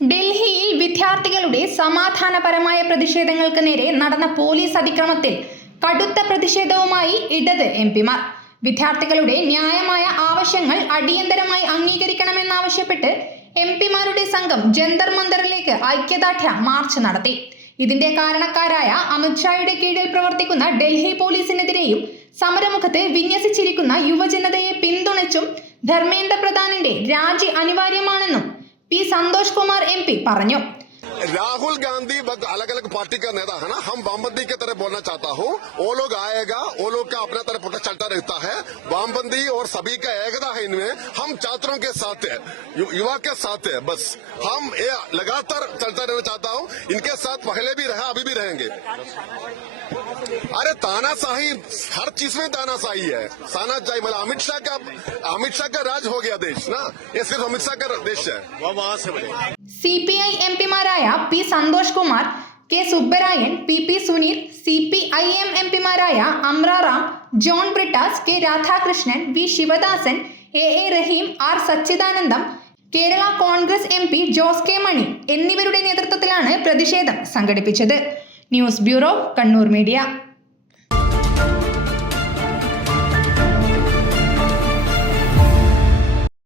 ഡൽഹിയിൽ വിദ്യാർത്ഥികളുടെ സമാധാനപരമായ പ്രതിഷേധങ്ങൾക്ക് നേരെ നടന്ന പോലീസ് അതിക്രമത്തിൽ കടുത്ത പ്രതിഷേധവുമായി ഇടത് എംപിമാർ. വിദ്യാർത്ഥികളുടെ ന്യായമായ ആവശ്യങ്ങൾ അടിയന്തരമായി അംഗീകരിക്കണമെന്നാവശ്യപ്പെട്ട് എംപിമാരുടെ സംഘം ജന്തർ മന്ദറിലേക്ക് ഐക്യദാർഢ്യ മാർച്ച് നടത്തി. ഇതിന്റെ കാരണക്കാരായ അമിത്ഷായുടെ കീഴിൽ പ്രവർത്തിക്കുന്ന ഡൽഹി പോലീസിനെതിരെയും സമരമുഖത്ത് വിന്യസിച്ചിരിക്കുന്ന യുവജനതയെ പിന്തുണച്ചും ധർമ്മേന്ദ്ര പ്രധാനിന്റെ രാജി അനിവാര്യമാണെന്നും പി സന്തോഷ് കുമാർ MP പറഞ്ഞു. राहुल गांधी अलग अलग पार्टी का नेता है ना, हम वामपंथी की तरह बोलना चाहता हूँ. वो लोग आएगा, वो लोग का अपना तरह प्रोटेस्ट चलता रहता है. वामपंथी और सभी का एकता है इनमें. हम छात्रों के साथ है, युवा के साथ है. बस हम ये लगातार चलता रहना चाहता हूँ. इनके साथ पहले भी रहा, अभी भी रहेंगे. अरे तानाशाही, हर चीज में तानाशाही है. तानाशाही मतलब अमित शाह का राज हो गया देश ना, ये सिर्फ अमित शाह का देश है. वहां से बने CPI എംപിമാരായ P Santhosh Kumar, K Subbarayan, PP Suneer, CPIM എംപിമാരായ Amraram, John Brittas, K Radhakrishnan, V Sivadasan, AA Rahim, R Sachidanandam, Kerala Congress MP Jose K Mani എന്നിവരുടെ നേതൃത്വത്തിലാണ് പ്രതിഷേധം സംഘടിപ്പിച്ചത്. News bureau, Kannur media.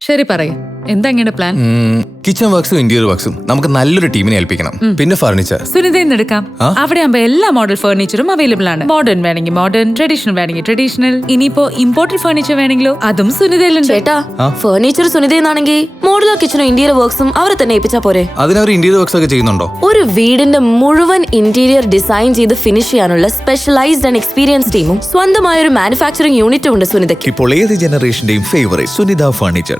ശരി, പറയും എന്താ ഇങ്ങനെ പ്ലാൻ? കിച്ചൺ വർക്സും ഇന്റീരിയർ വർക്സും നമുക്ക് നല്ലൊരു ടീമിനെ ഏൽപ്പിക്കണം. പിന്നെ ഫർണിച്ചർ സുനിതയിൽ എടുക്കാം. അവിടെ ആകുമ്പോ എല്ലാ മോഡൽ ഫർണിച്ചറും അവൈലബിൾ ആണ്. മോഡേൺ വേണമെങ്കിൽ മോഡേൺ, ട്രഡീഷണൽ വേണമെങ്കിൽ ട്രഡീഷണൽ. ഇനിയിപ്പോ ഇമ്പോർട്ടഡ് ഫർണിച്ചർ വേണമെങ്കിലോ അതും സുനിതയിലുണ്ട്. ചേട്ടാ, ഫർണിച്ചർ സുനിതയെന്നാണെങ്കിൽ മോഡുലർ കിച്ചണും ഇന്റീരിയർ വർക്സും അവരെ തന്നെ ഏൽപ്പിച്ചാ പോരെ? അതിനവർ ഇന്റീരിയർ വർക്സ് ഒക്കെ ചെയ്യുന്നുണ്ടോ? ഒരു വീടിന്റെ മുഴുവൻ ഇന്റീരിയർ ഡിസൈൻ ചെയ്ത് ഫിനിഷ് ചെയ്യാനുള്ള സ്പെഷ്യലൈസ്ഡ് ആൻഡ് എക്സ്പീരിയൻസ് ടീമും സ്വന്തമായ ഒരു മാനുഫാക്ചറിംഗ് യൂണിറ്റും ഉണ്ട് സുനിതയ്ക്ക്. ഇപ്പോൾ ഏത് ജനറേഷന്റെയും ഫേവറേറ്റ് സുനിത ഫർണിച്ചർ.